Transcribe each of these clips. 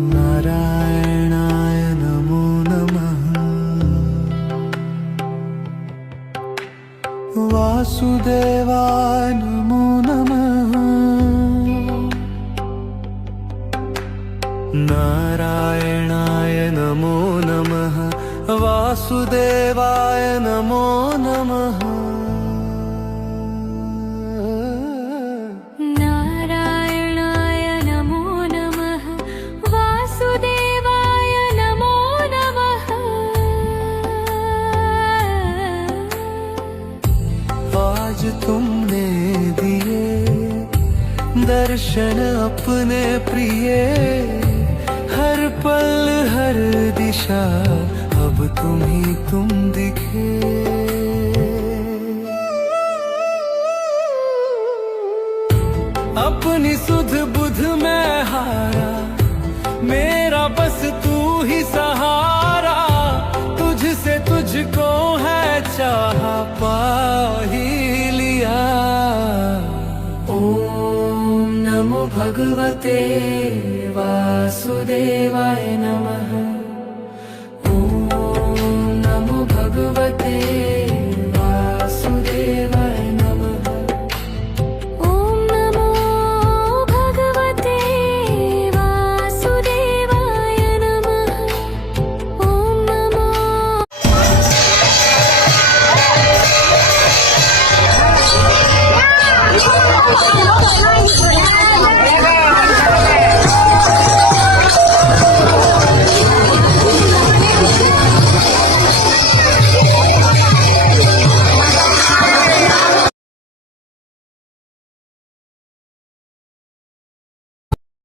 नारायणाय नमो नमः। वासुदेवाय नमो नमः। नारायणाय नमो नमः। वासुदेवाय नमो नमः। नारायणाय नमो नमः। वासुदेवाय नमो नमः। आज तुमने दिए दर्शन अपने प्रिय, हर पल हर दिशा अब तुम ही तुम दिखे। अपनी सुध बुध में हारा, मेरा बस तू ही सहारा। तुझसे तुझको है चाहा, पा ही लिया। ओम नमो भगवते वासुदेवाय नमः। ओम नमो भगवते वासुदेवाय नमः। ओम नमो भगवते वासुदेवाय नमः। ओम नमो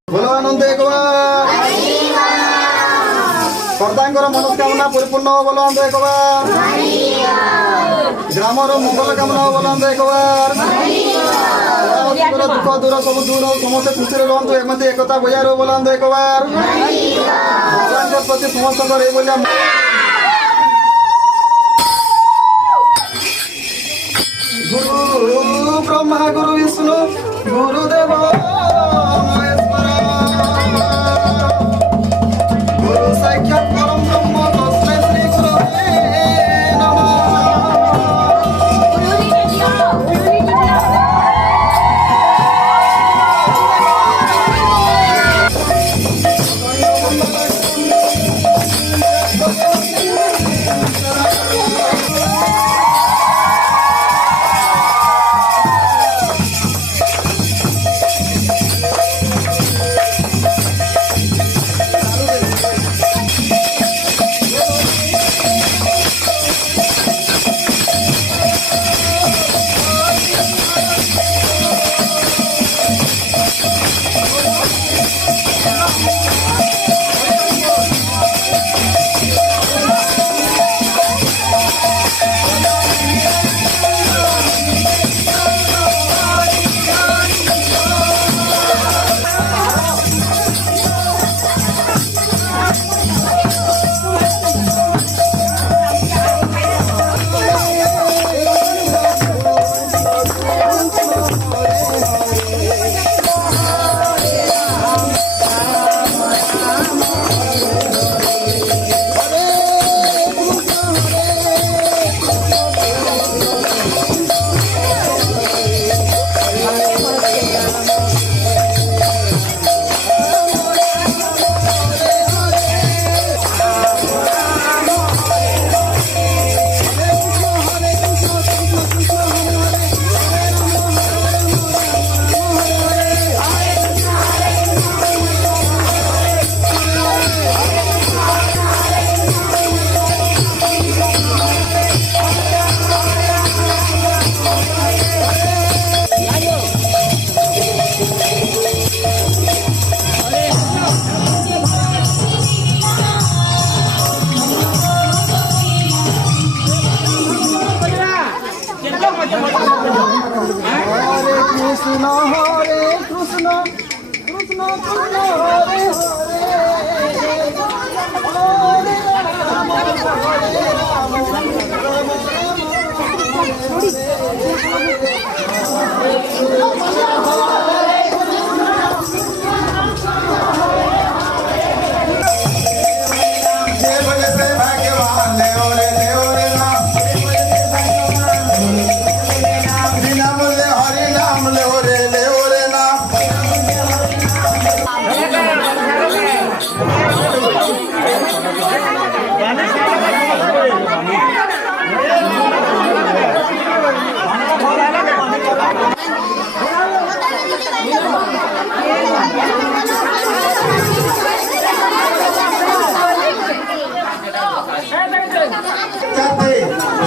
बोलो आनंद एकबार कर्तांकर मनोकामना परिपूर्ण हो। बोलो आनंद एकबार ग्रामर मंगल कामना हो। बोलो आनंद एकबार दुख दूर सब दूर समस्त खुशी रुहतु, एमती एकता बजाय रहो। बोलो आनंद एकबार प्रति समस्त गुरु ब्रह्मा गुरु विष्णु गुरुदेव गुरु साक्षात परम ब्रह्म तस्मै श्री गुरवे नमः।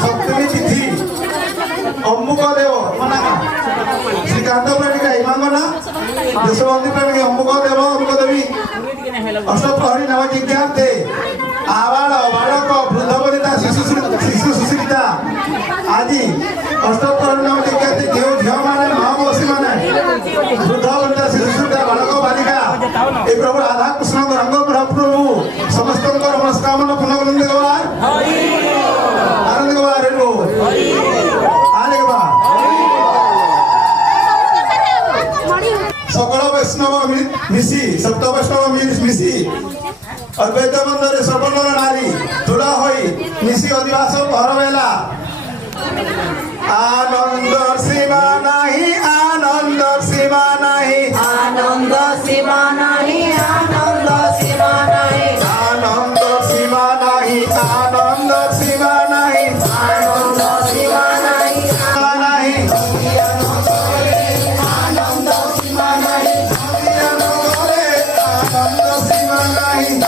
सप्तमी तिथि अम्मुक देव मना श्रीकांत प्रेमिका हिमांगना देशबंधु प्रेमिका अम्मुक देव अम्मुक देवी अष्टप्रहरी नाम जिज्ञाते आबाल बालक वृद्ध वनिता शिशु सुश्रिता आज अष्टप्रहरी नाम जिज्ञाते जो झील मैंने महामोसी मैंने वृद्ध वनिता शिशु सुश्रिता बालक बालिका ये प्रभु राधा कृष्ण रंग प्रभु समस्त मनस्कामना पुनः आनंद गवार सकल वैष्णव मिशी सप्त वैष्णव मिशी अद्वैत मंदिर सर्वनर नारी तुला होई मिशी अधिवास घर बेला आनंद सीमा नहीं आनंद सीमा नहीं आनंद सीमा नहीं आनंद सीमा नहीं आनंद सीमा नहीं आनंद सीमा नहीं आनंद सीमा नहीं नहीं आनंद सीमा नहीं आनंद सीमा नहीं आनंद सीमा नहीं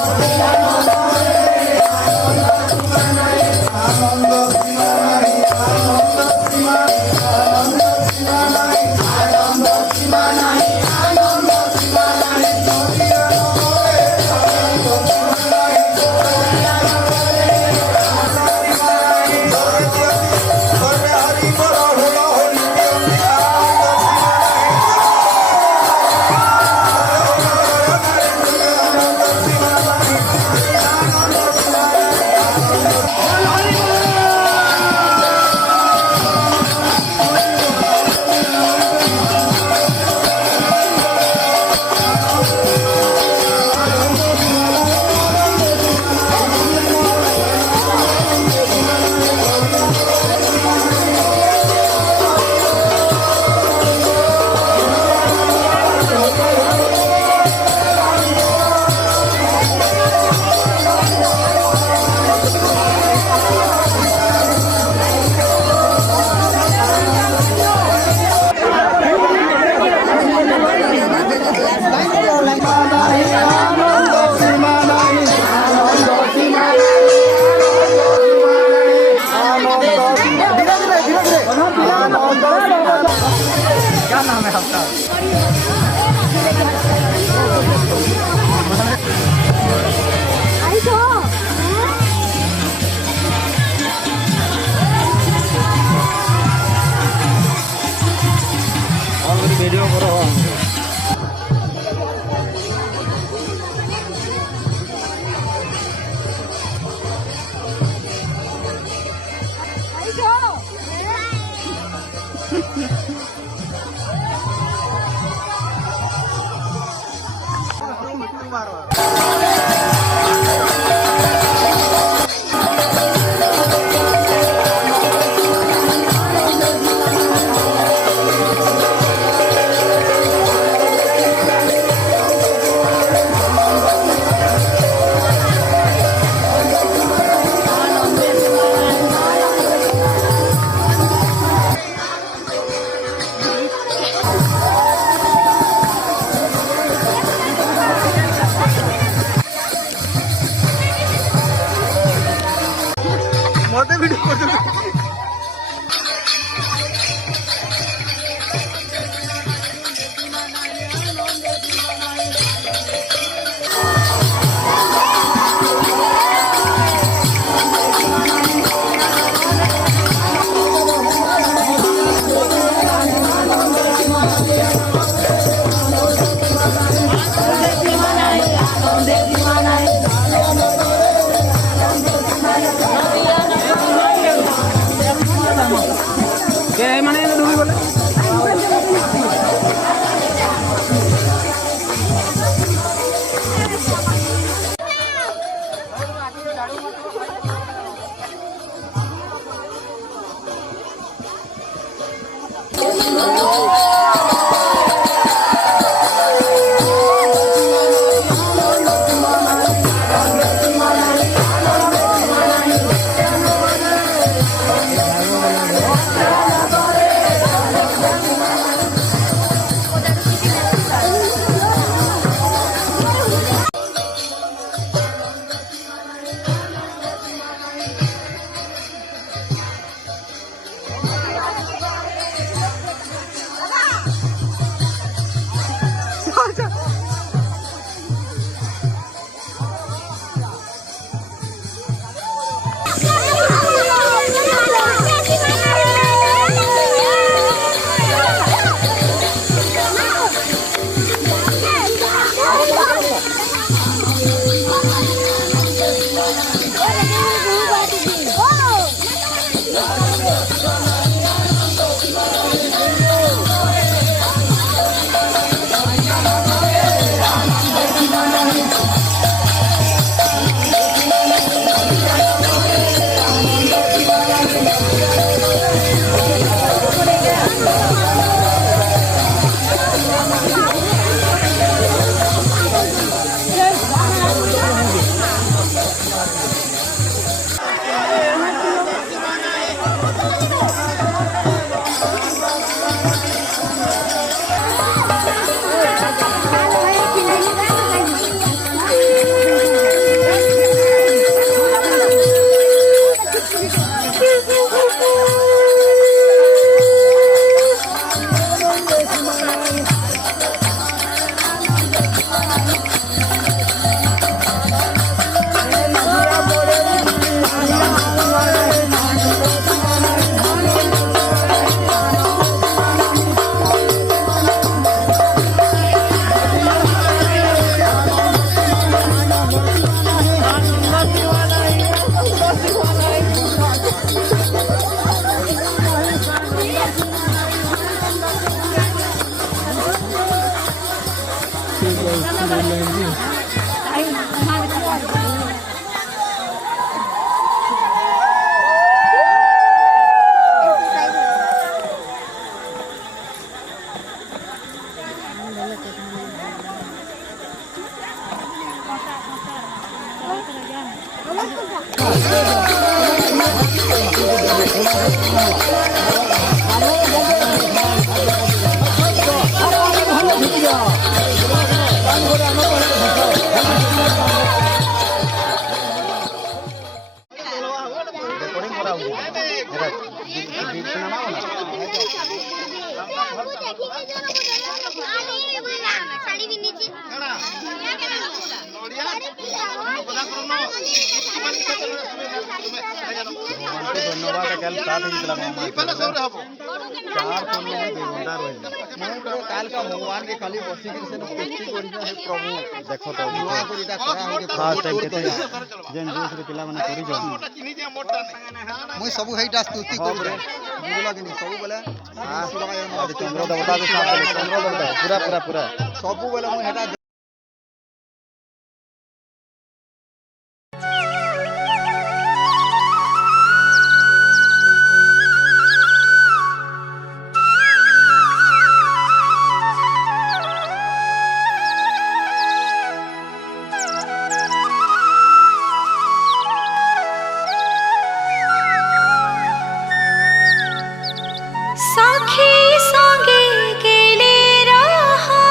भगवान के खाली बसी से टेस्टी प्रभु देख तो हाँ जेन जोश रे पिला माने करी जो मुई सब हेटा स्तुति करू रे बुझला कि सब बोले चंद्र देवता के साथ चंद्र देवता पूरा पूरा पूरा सब बोले मुई हेटा सखी संगे गेले रहा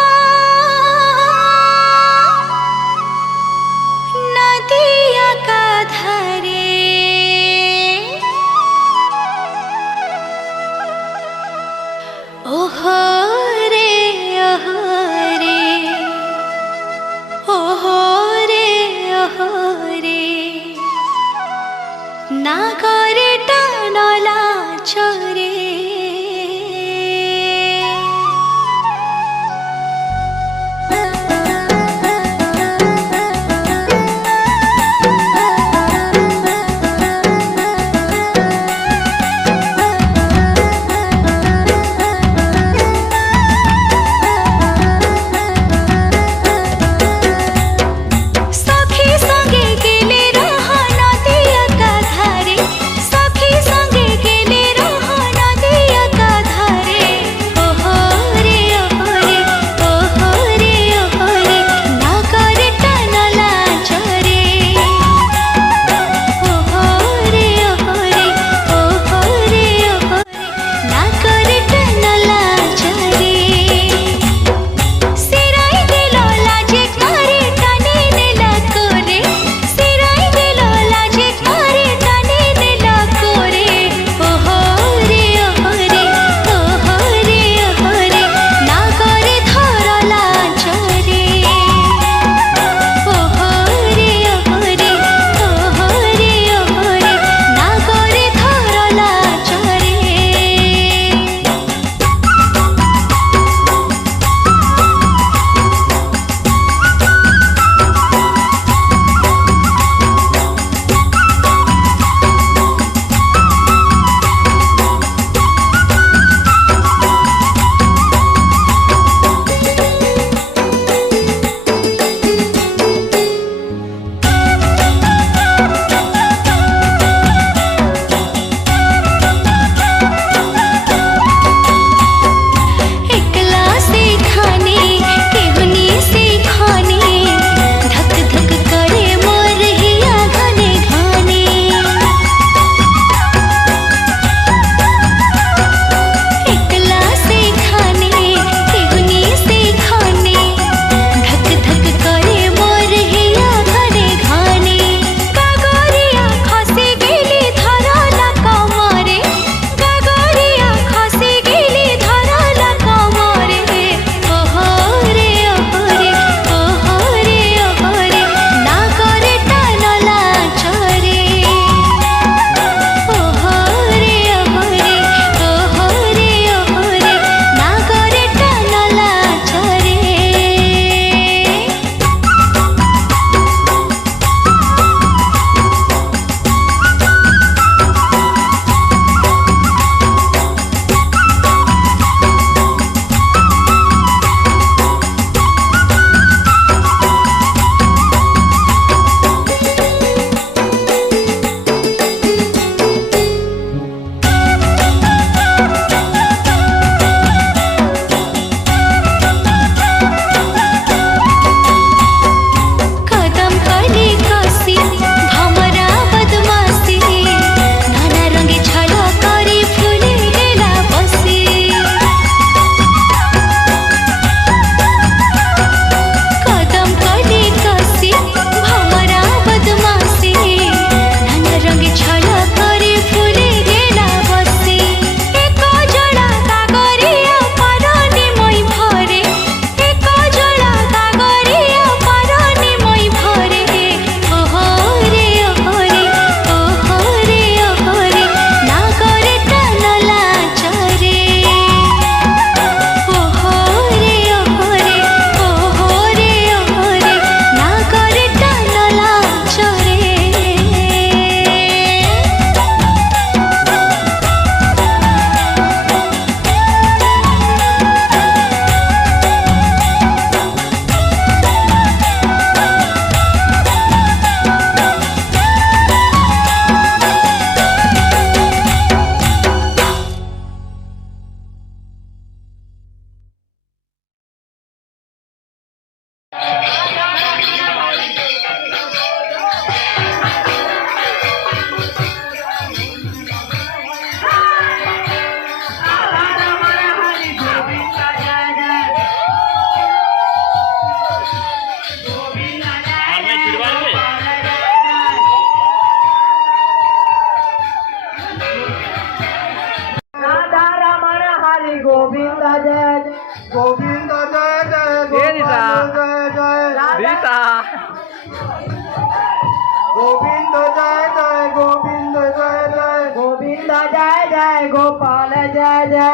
गोविंद जय जय गोविंद जय जय गोविंद जय जय गोपाल जय जय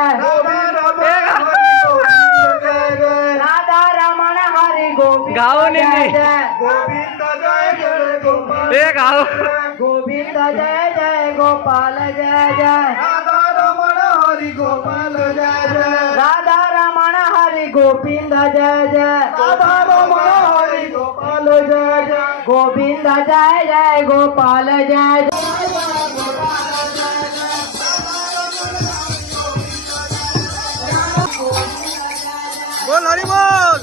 राधा रमण हरि गोविंद जय जय गोविंद जय जय गोविंद जय जय गोपाल जय जय राधा रमण हरि गोपाल जय जय राधा रमण हरि गोविंद जय जय राधा रमण हरि गोपाल जय जय गोविंद जय जय गोपाल जय जय बोल हरि बोल।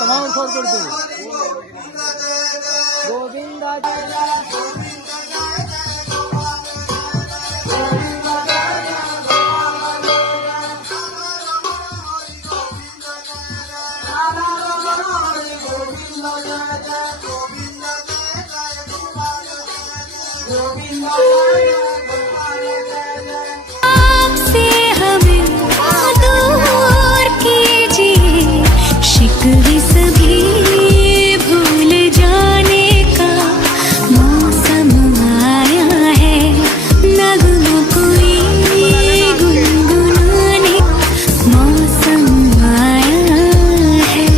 तमाम छोड़ कर दो गोविंद आपसे हमें दूर कीजिए, शिकवे सभी भूल जाने का मौसम आया है, नगमों कोई गुनगुनाने मौसम आया है।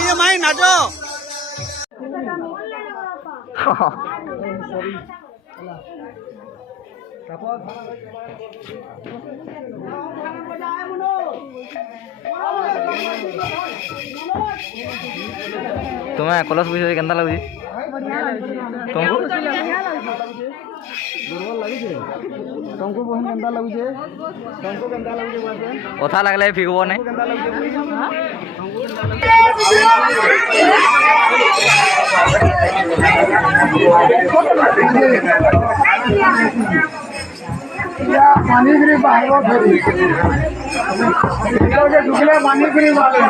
ये माई नाचो। तुम्हें कलश बुझे केंता लगुची तुमको तुमको बहुत गंदा लगुचे तुमको गंदा लगुचे कथा लगले फिगबो नहीं पानीगिरी बाहर फेरी ढुकले पानीगिरी वाले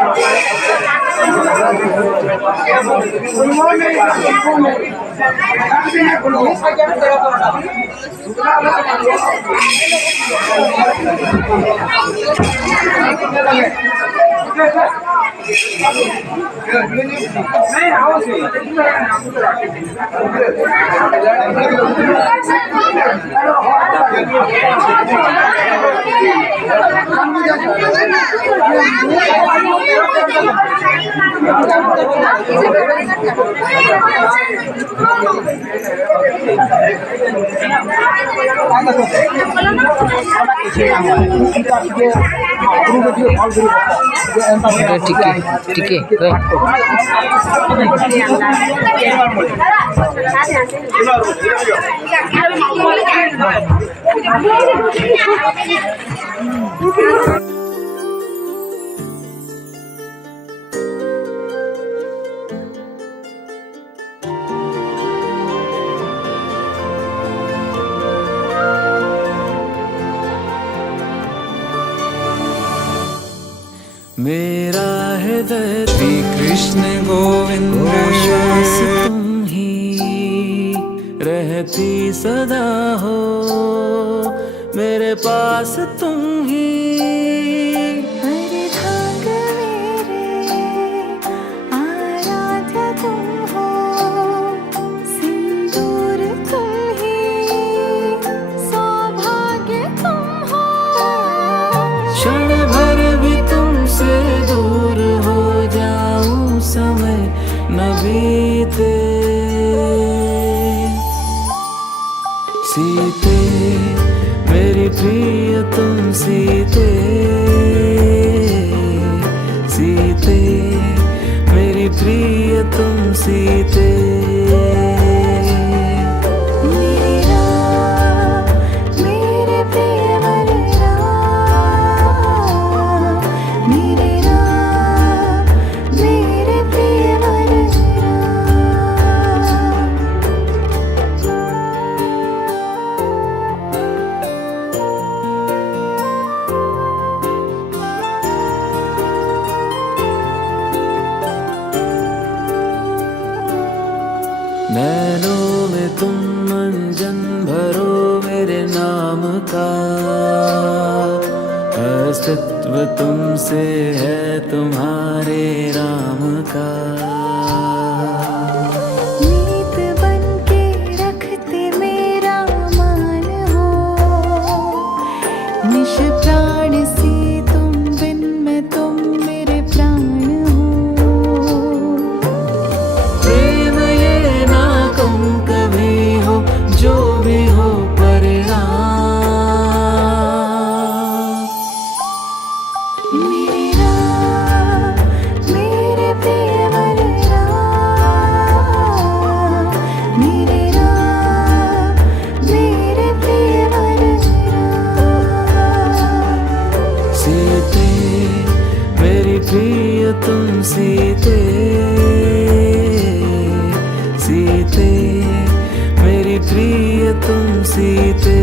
मेरा हृदय श्री कृष्ण गोविंद श्वास तुम ही रहती सदा हो मेरे पास तुम ही हर धागे में सीते सीते मेरी प्रिय तुम सीते सीते मेरी प्रिय तुम सीते नैनों में तुम मंजन भरो मेरे नाम का अस्तित्व तुमसे है तुम्हारे राम का नीत बन के रखते मेरा मान हो निश प्राण सी तुम बिन मैं तुम मेरे प्राण हो प्रेम ये ना कम कभी हो जो भी हो परिणाम मेरा मेरे प्रिय बलराम मेरे प्रिय बलराम सीते मेरी प्रिय तुम सीते सीते मेरी प्रिय तुम सीते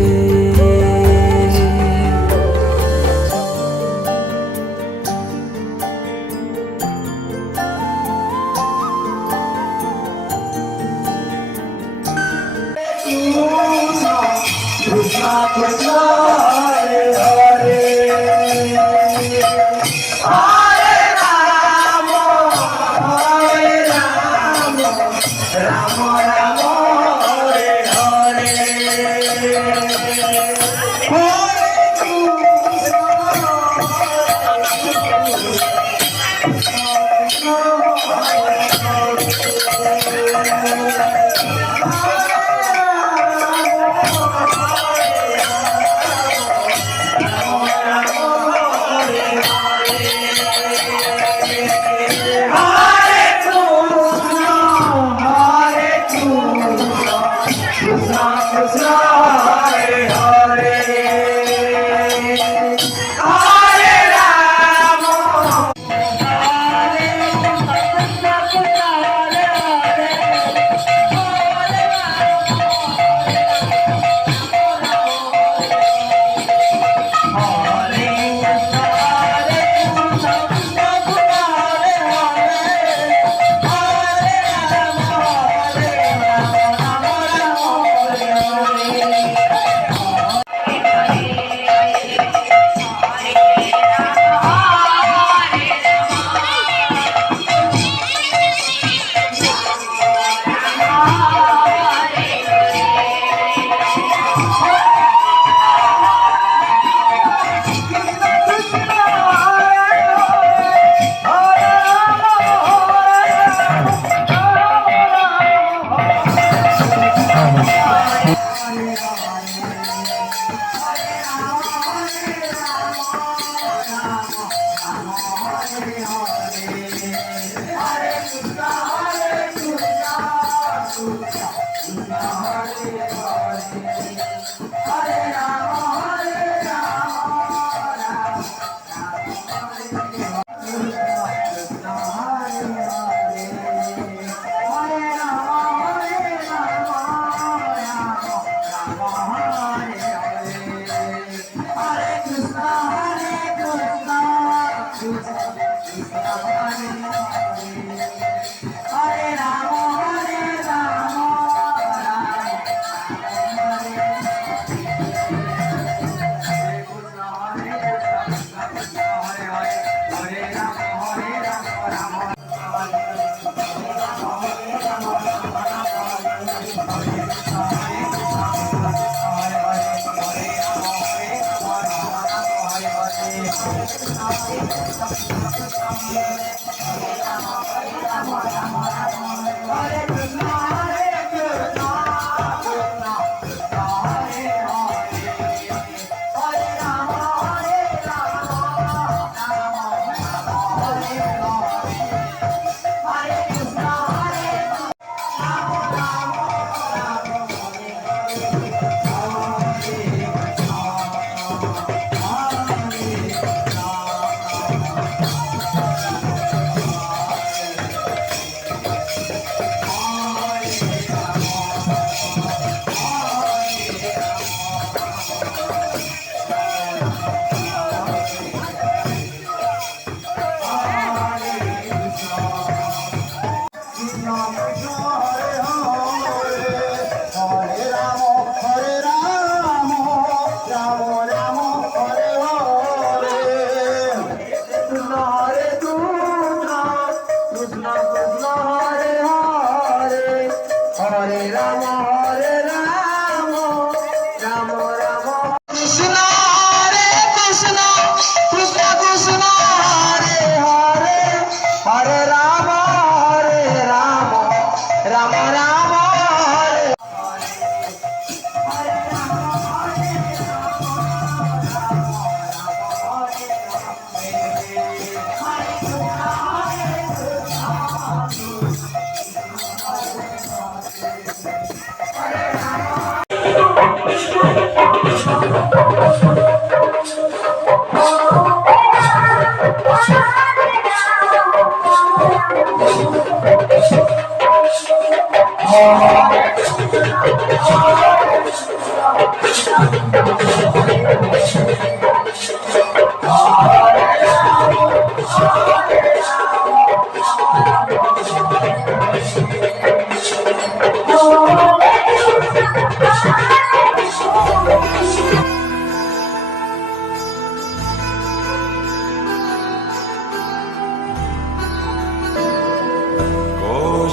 Hare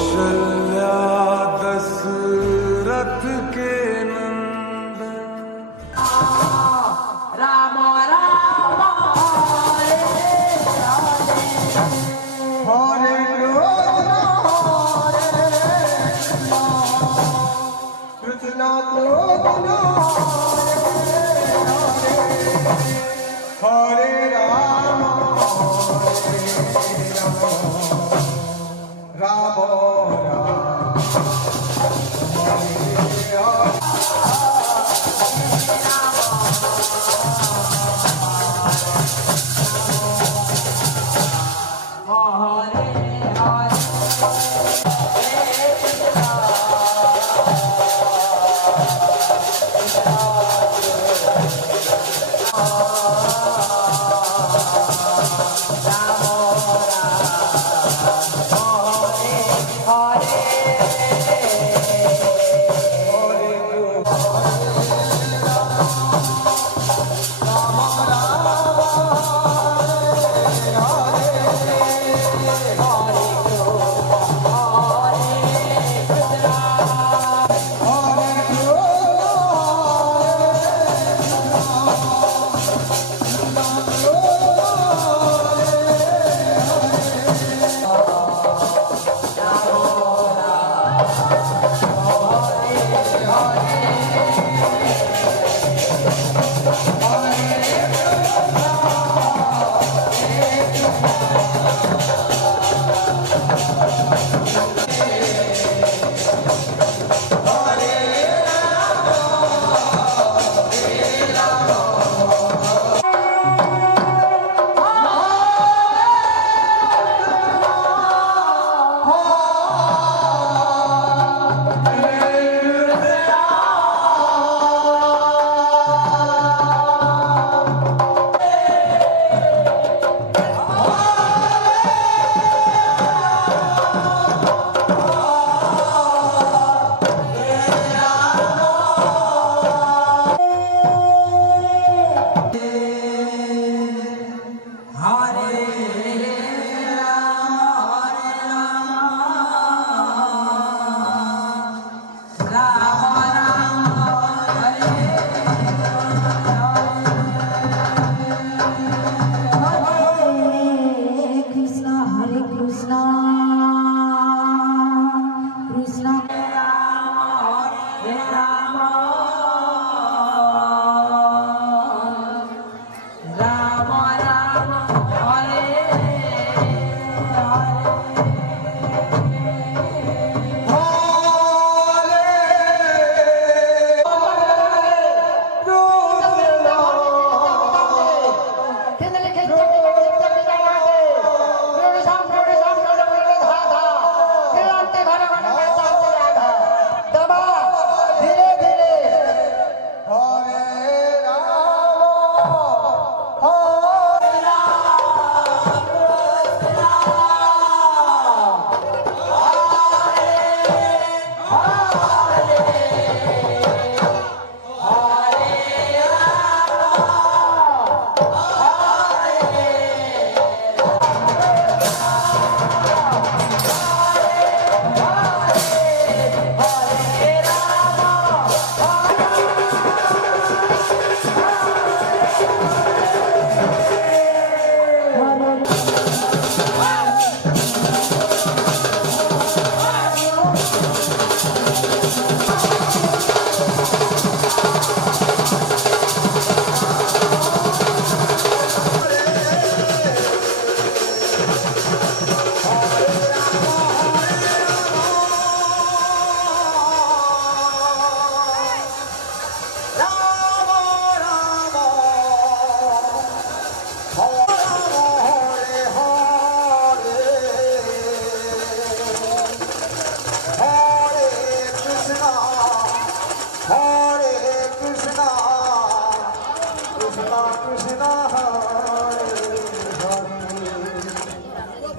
कौशल्या दशरथ के नंदन राम राम हरे हरे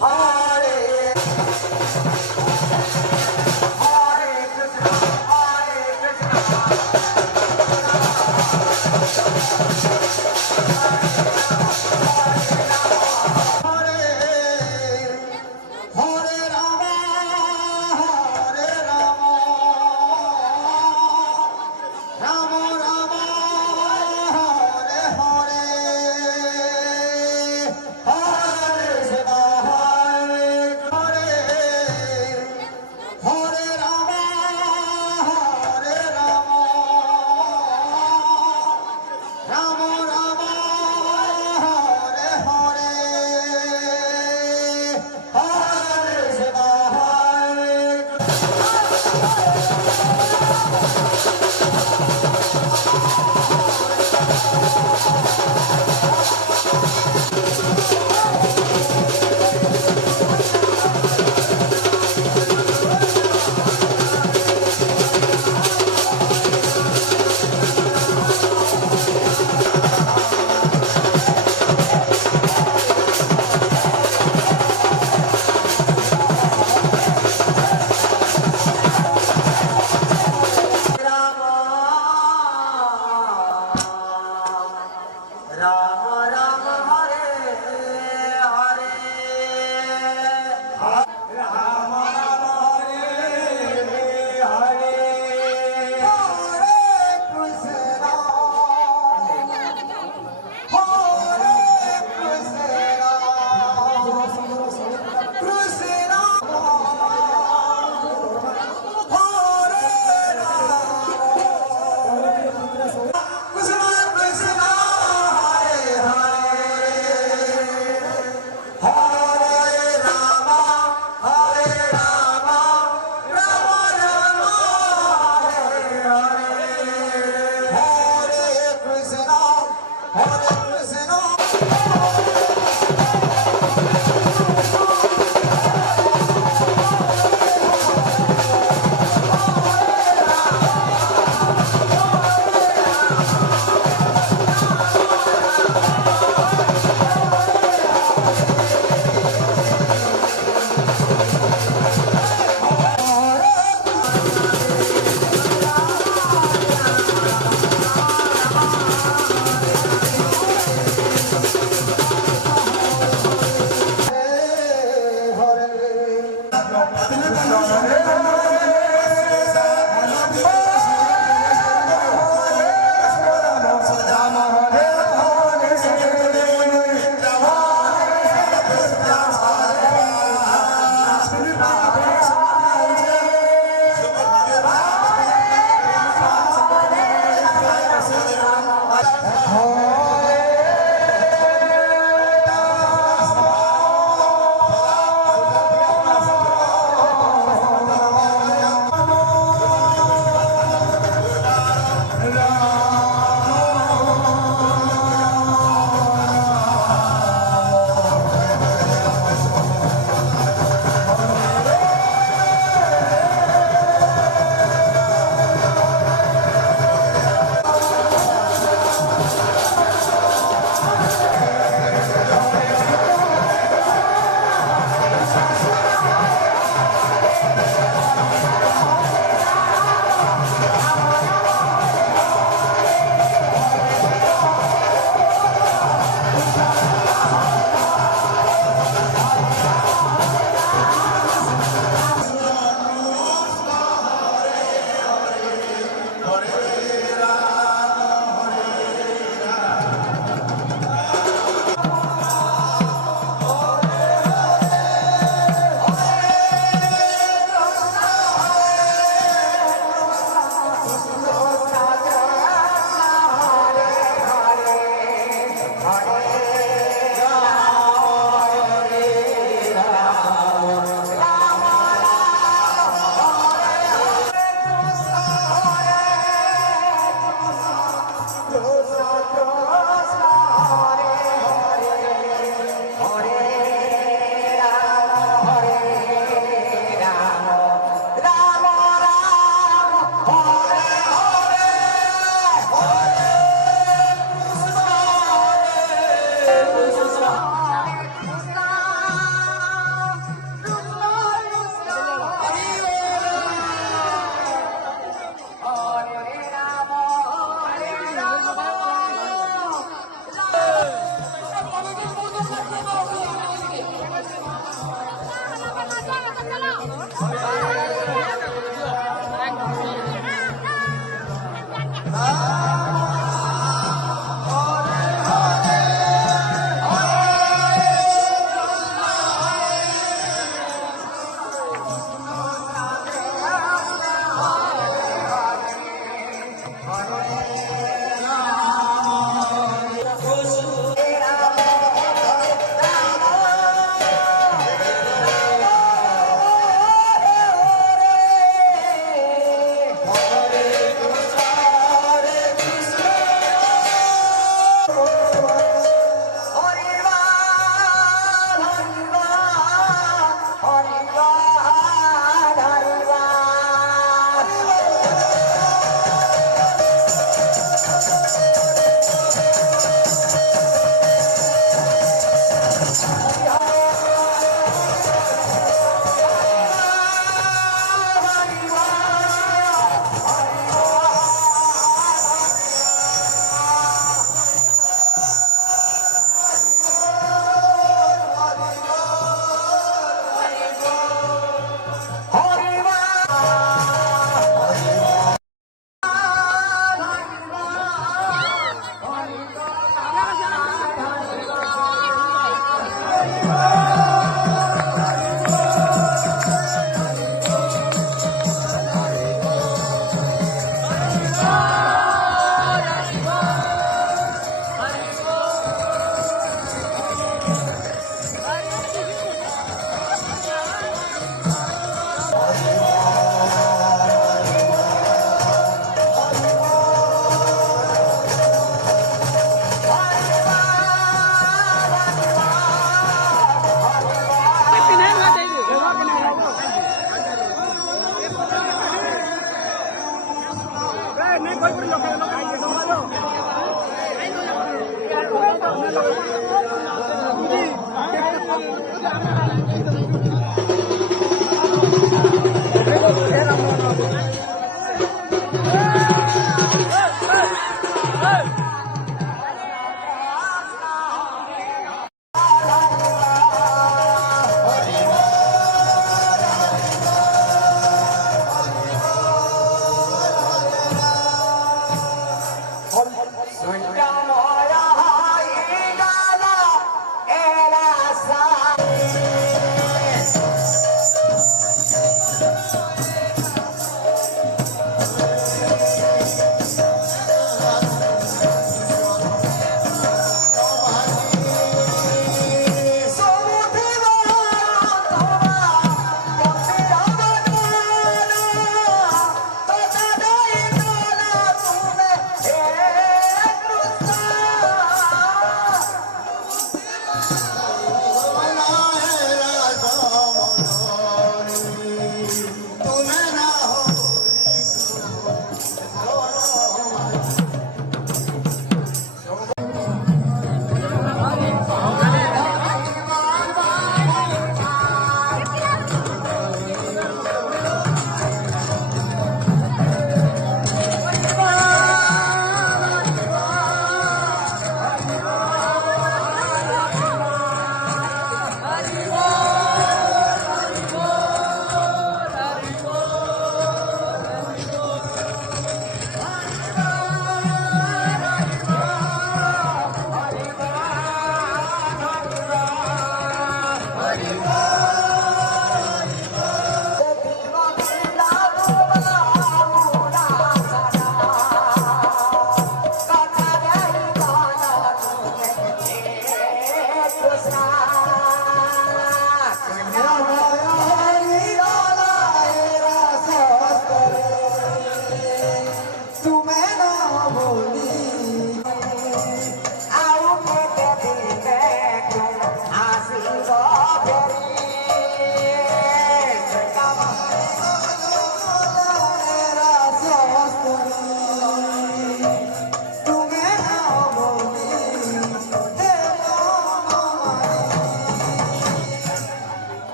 Hare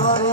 China,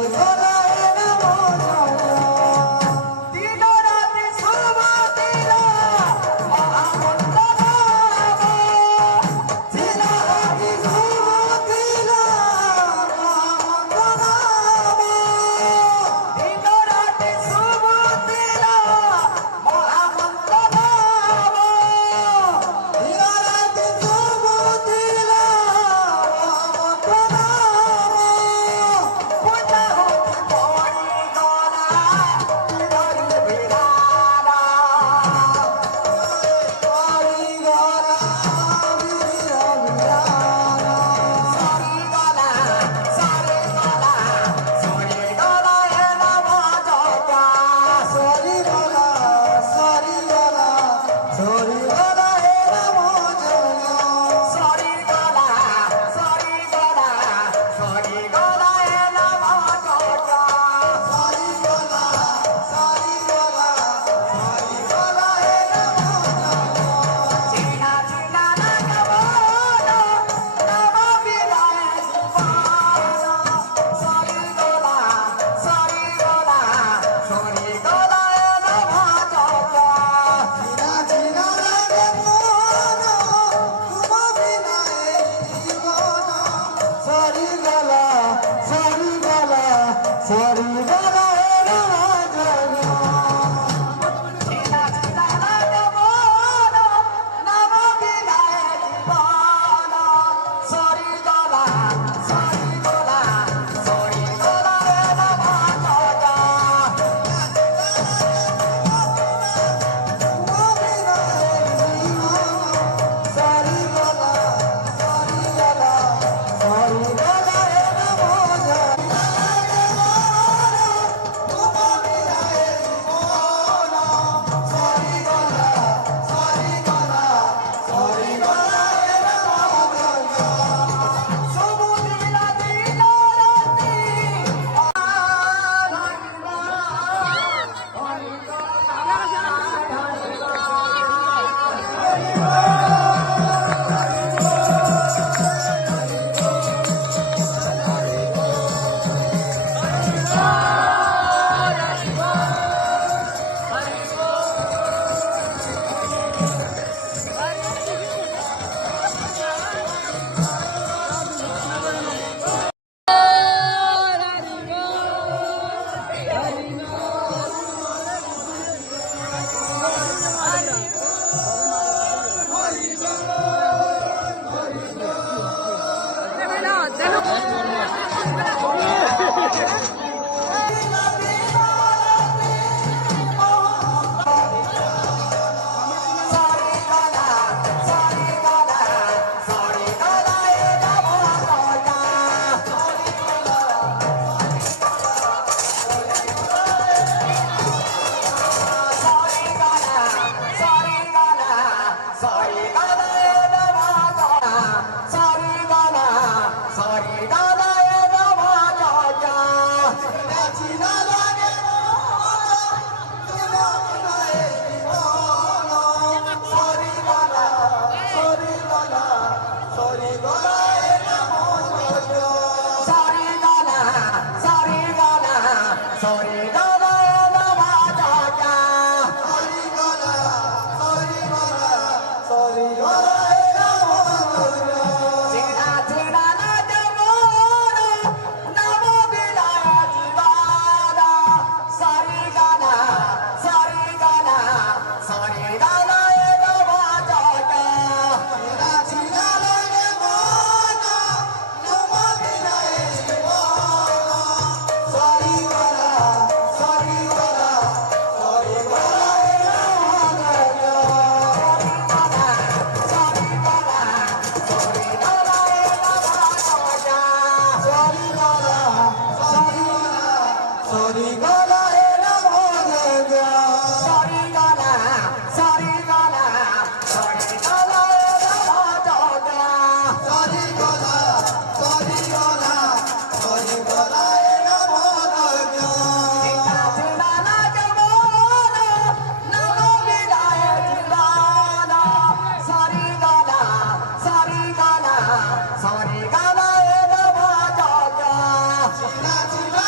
China.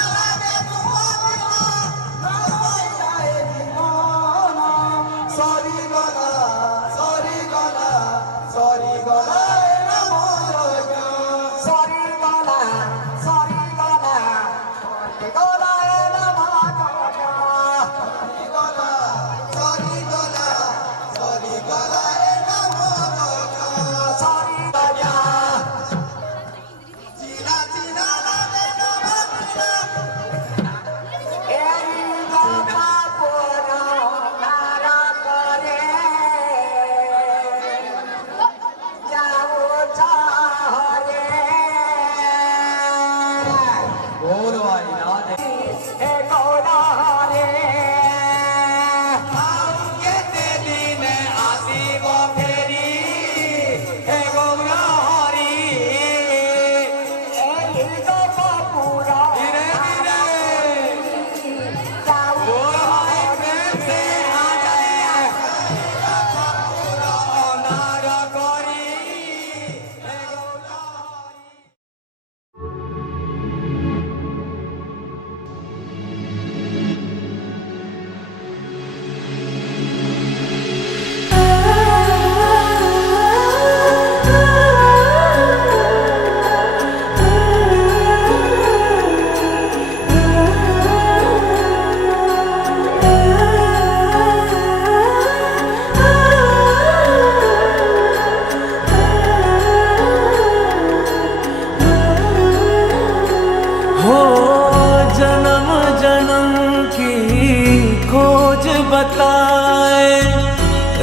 बताए,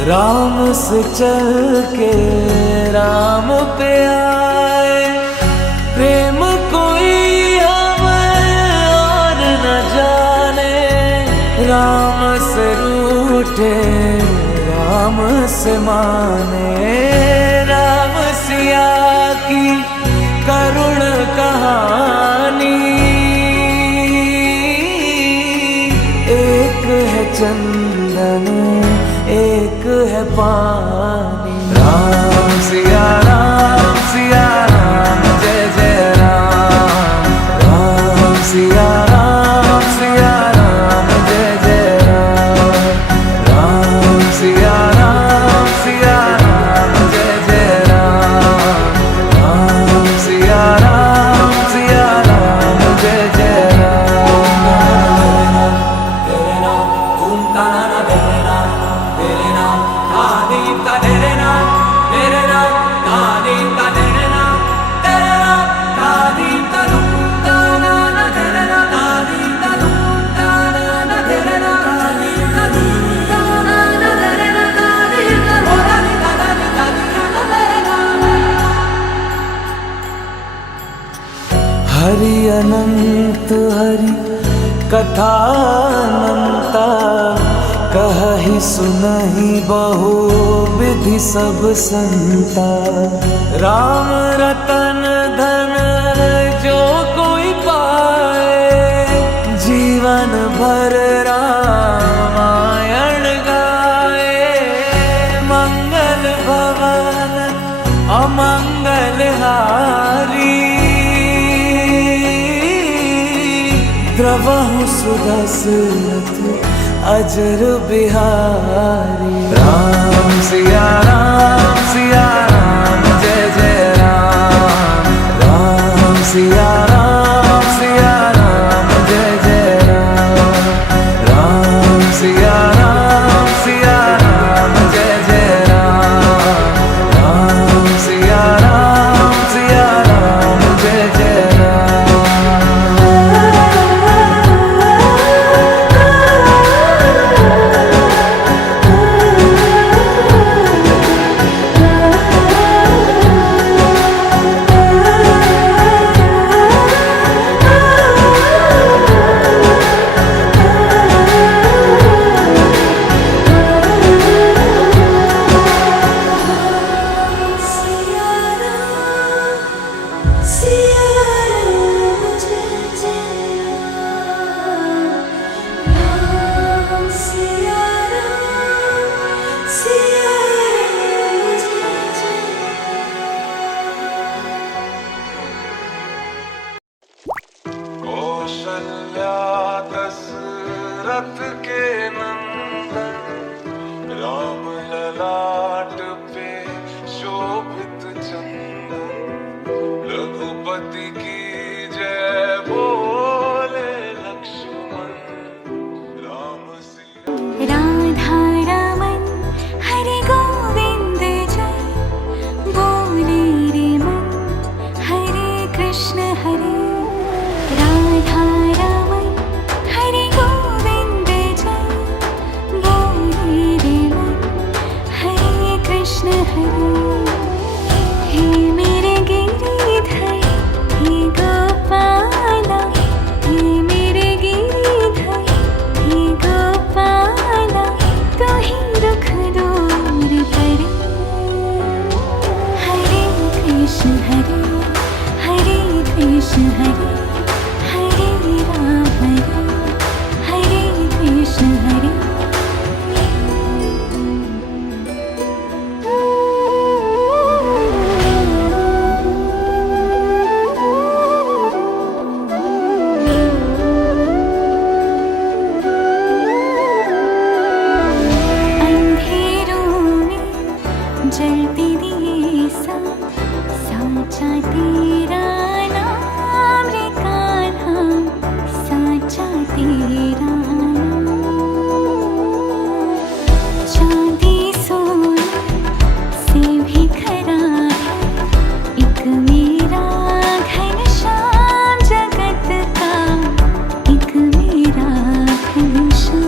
राम से चल के राम पे आए। प्रेम कोई हमें और न जाने, राम से रूठे राम से माने। राम सिया की करुण कहानी, एक है चंदन एक है पानी। राम सिया राम जय जय राम। राम सिया राम जय जय राम। राम सिया राम जय जय राम। राम सिया राम जय जय राम। तेरे नाम तुम ताना तेरे नाम आदि का तेरे नाम, तेरे नाम आदि का तेरे नाम, तेरे नाम आदि का तुम ताना तेरे नाम, आदि का तुम ताना तेरे नाम, आदि का तुम ताना तेरे नाम, आदि का बोलानी दादी तेरे नाम। हरि अनंत हरि कथा अनंता, कहि सुनहि बहु विधि सब संता। राम रतन धन जो कोई पाए, जीवन भर रामायण गाए। मंगल भवन अमंगल हारी, द्रवहु सुदशरथ अजर बिहारी। राम सिया राम जय जय राम। राम सिया राम जय जय राम। राम सिया राम जय जय राम। राम सिया राम जय जय राम। कौशल्या दशरथ के नंदन, राम ललाट पे शोभित चंदन। रघुपति की जय बोले लक्ष्मण, राम सिया। राधा रमन हरि गोविंद जय, बोले रे मन हरे कृष्ण हरे। राधा रमन हरि गोविंद जय, बोले रे मन हरे कृष्ण हरे। हे मेरे गिरिधर हे गोपाला, हे मेरे गिरिधर हे गोपाला। तो ही दुख दूर करे, हरे कृष्ण हरे कृष्ण हरे राम हरे कृष्ण हरे। अंधेरों में जलती दिए साचा तेरा नाम रे कान्हा, साचा तेरा नाम। चांदी सोने से भी खरा है एक मेरा घनश्याम, जगत का एक मेरा घनश्याम।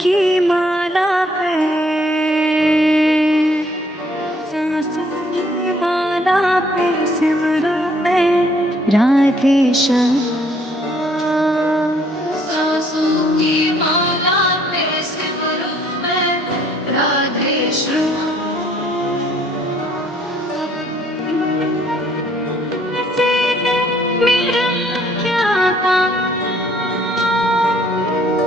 की माला पे सांसों की माला पे सिमरूं मैं राधे श्याम सांसों की माला पे सिमरूं मैं राधे श्याम मेरा क्या काम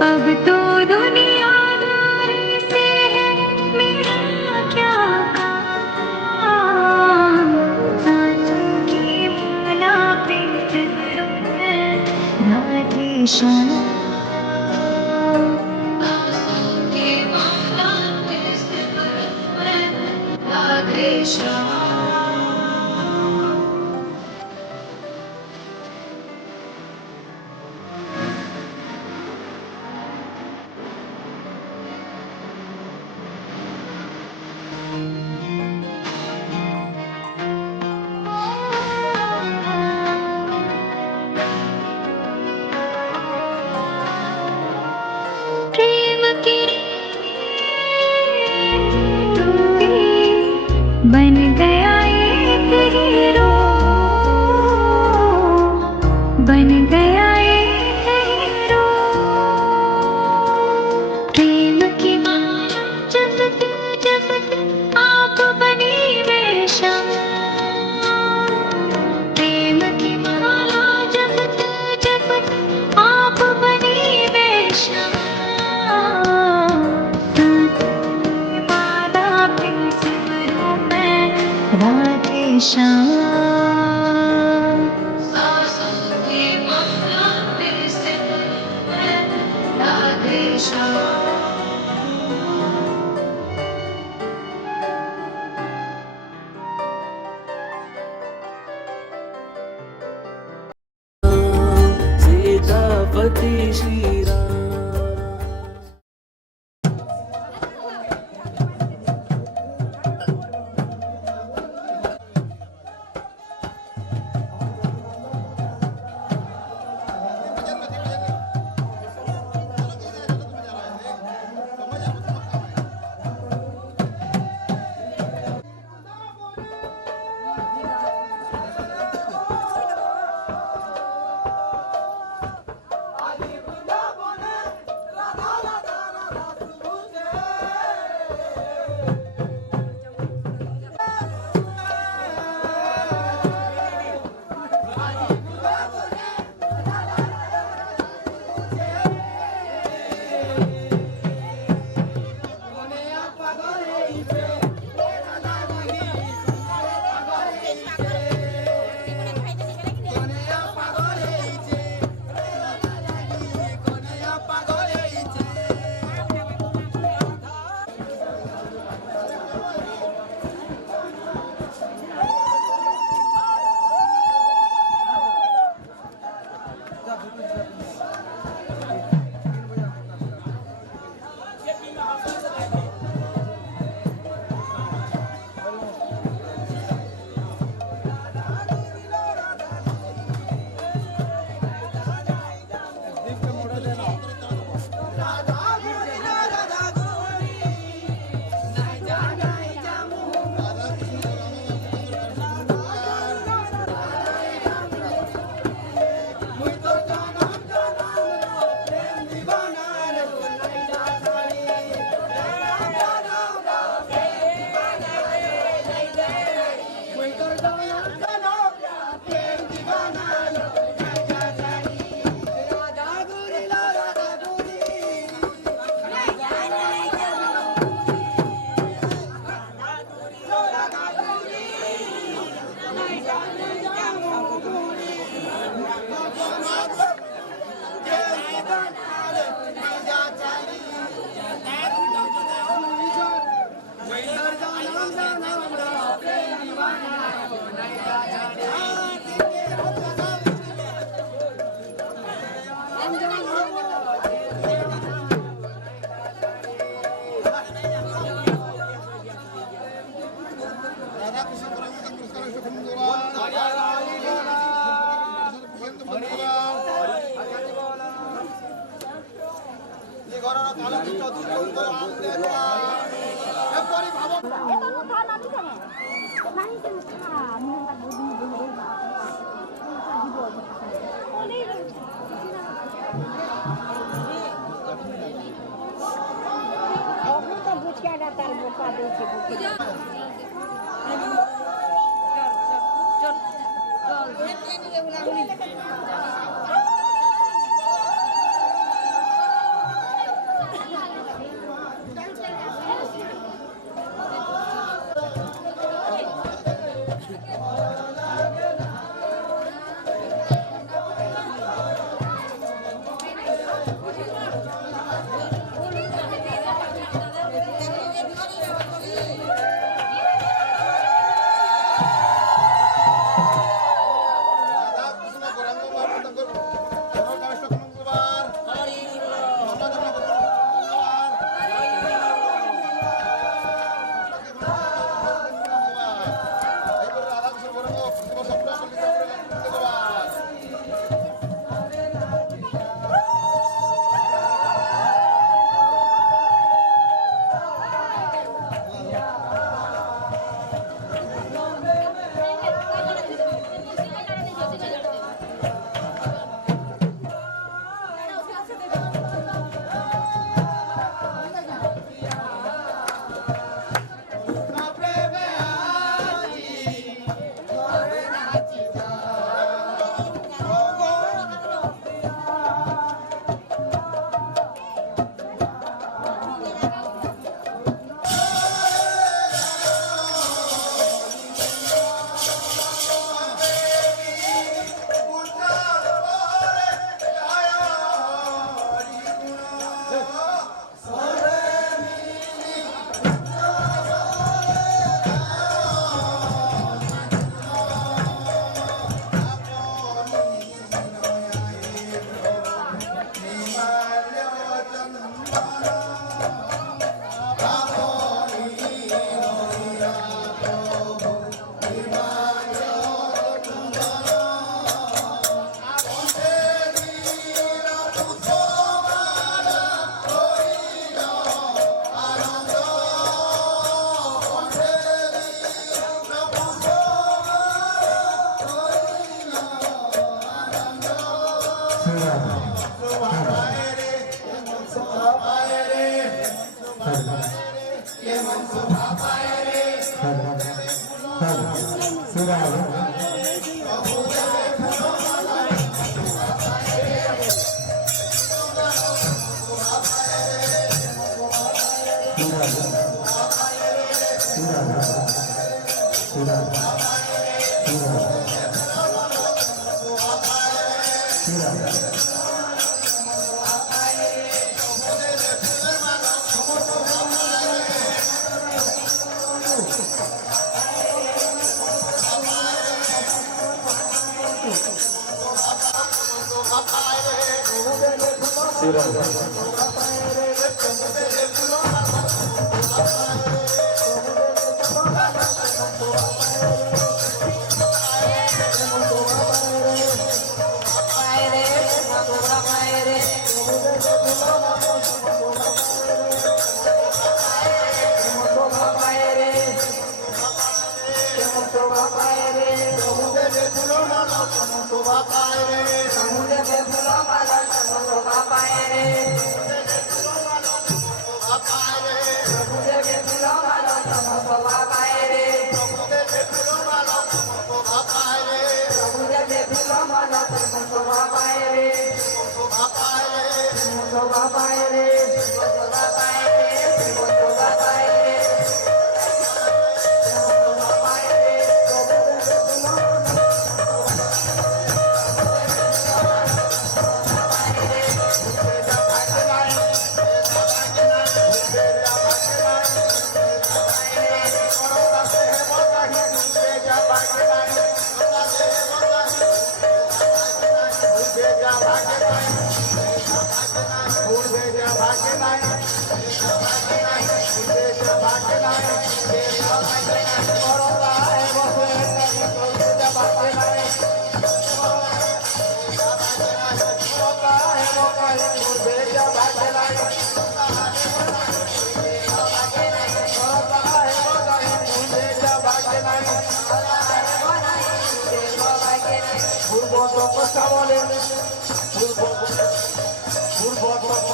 अब तो दुनियादारी से है मेरा क्या काम सांसों की माला पे सिमरूं मैं राधे श्याम सांसों की माला पे सिमरूं मैं राधे श्याम प्रेम की तूने बन गया एक हीरो बन गया एक हीरो प्रेम की माला जपते जपते आप बनी वेश्या प्रेम की माला जपते जपते आप बनी वेश्या माला पे सिमरूं मैं राधे श्याम सांसों की माला पे सिमरूं मैं राधे श्याम सीतापति श्री राम Hare Bye.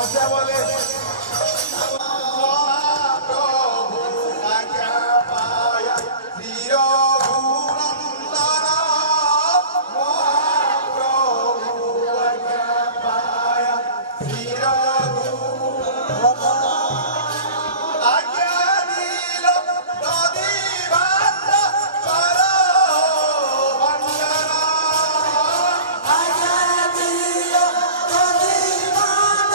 अच्छा बोले महाप्रभु आज्ञा पाया श्री रघुनंदन महाप्रभु आज्ञा पाया श्री रघुनंदन आज्ञा दिल नदी भात करो वंदना आज्ञा दिल नदी भात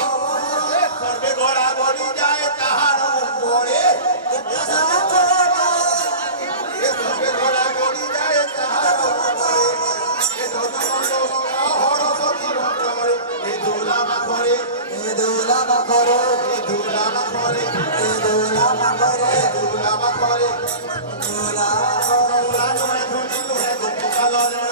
सर्वे घोड़ा घोड़ी जाए कहार घोड़े सर्वे घोड़ा घोड़ी जाए कहार घोड़े ए दोनों हर सती भद्रे ए दूला माखरे ए दूला माखरे ए दूला माखरे ए दूला माखरे ए दूला माखरे दूला माखरे धुनी तुहे गोपाल रे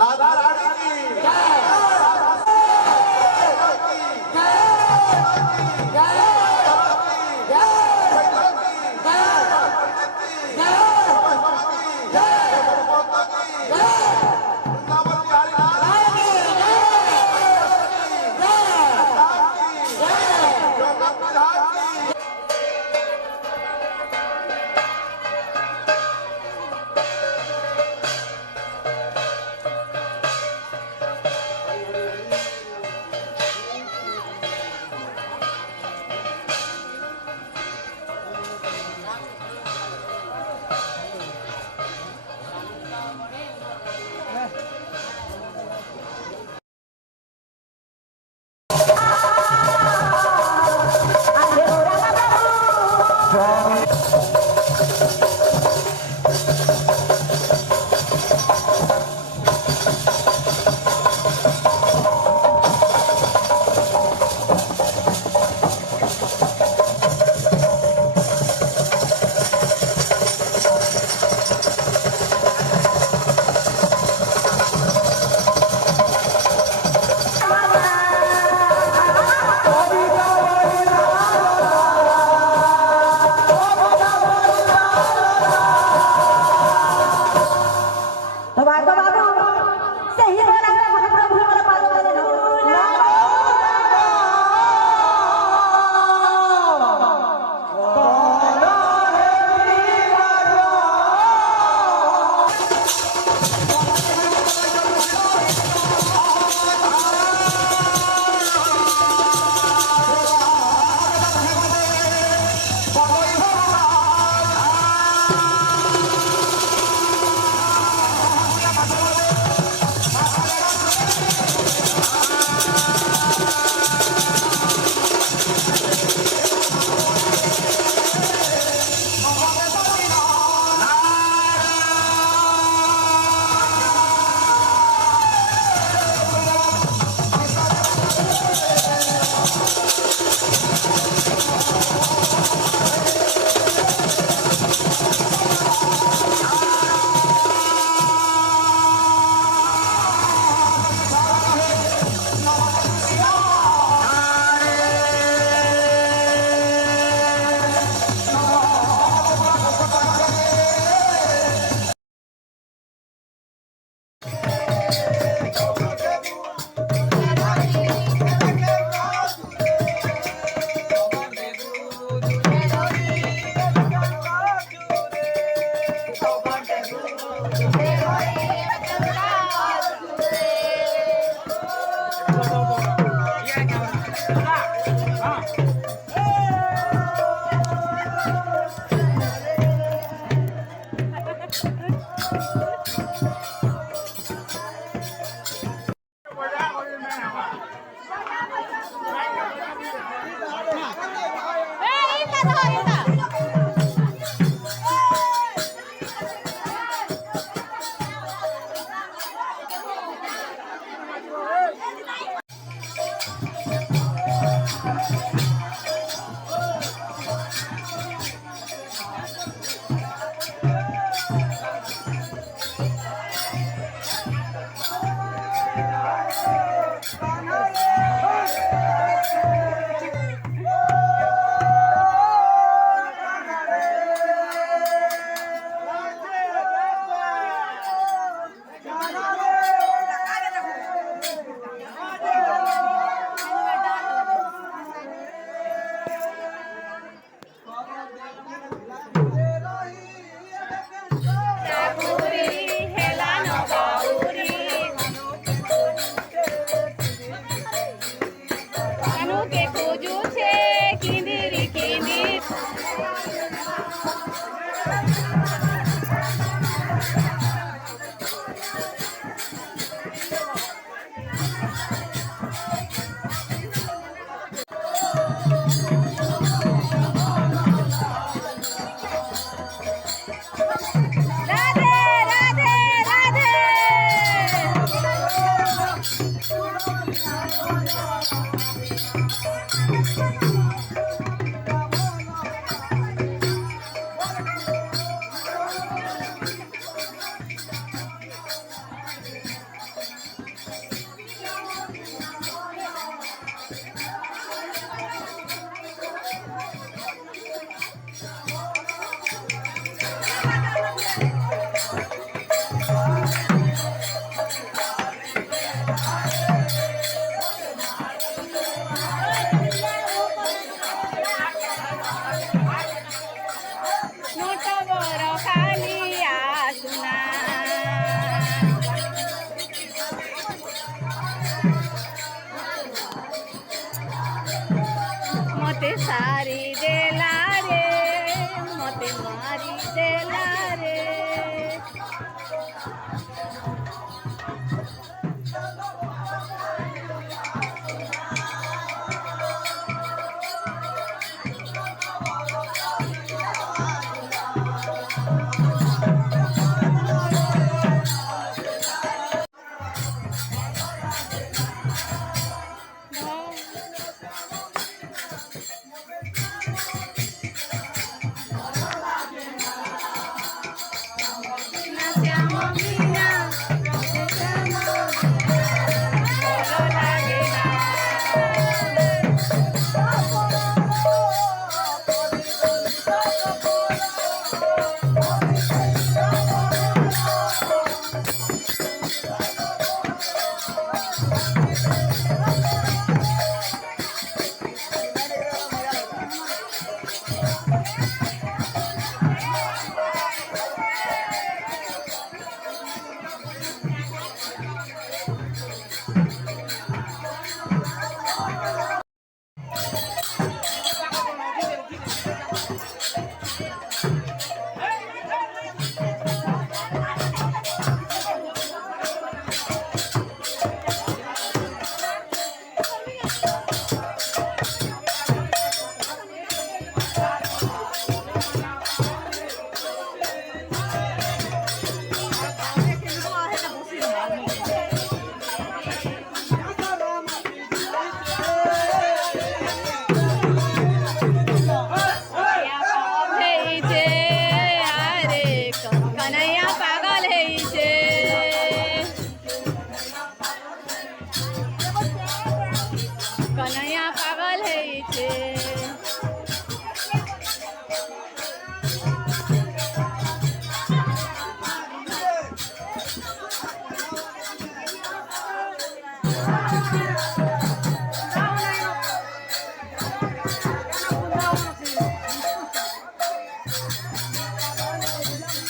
राधा रानी की नोट बर खाली आसुना मते सारी देला रे मते मारी देला रे कन्हैया पागल है इसे कन्हैया पागल है इसे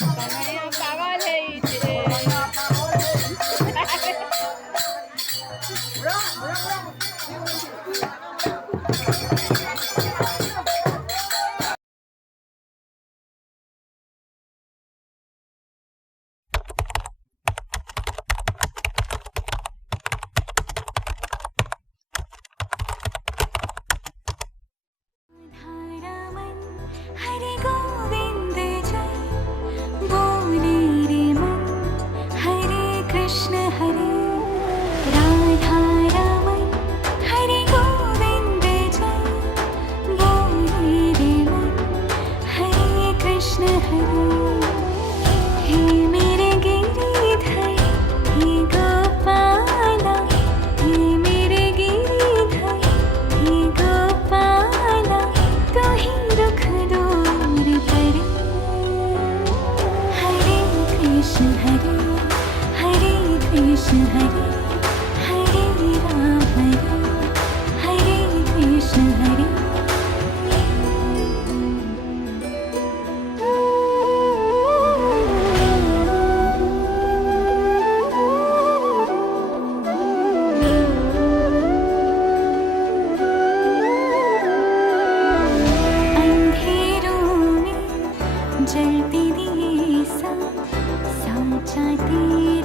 कन्हैया पागल है इसे हरे गोविंद जय बोले रे मन हरे कृष्ण हरे राधा रमन हरे गोविंद जय बोले रे मन हरे कृष्ण हरे हे मेरे गिरिधर हे गोपाला हे मेरे गिरिधर हे गोपाला तो ही दुख दूर करे हरे कृष्ण हरे कृष्ण हरे हरे राम हरे कृष्ण हरे अंधेरों में जलती दिए सा साचा तेरा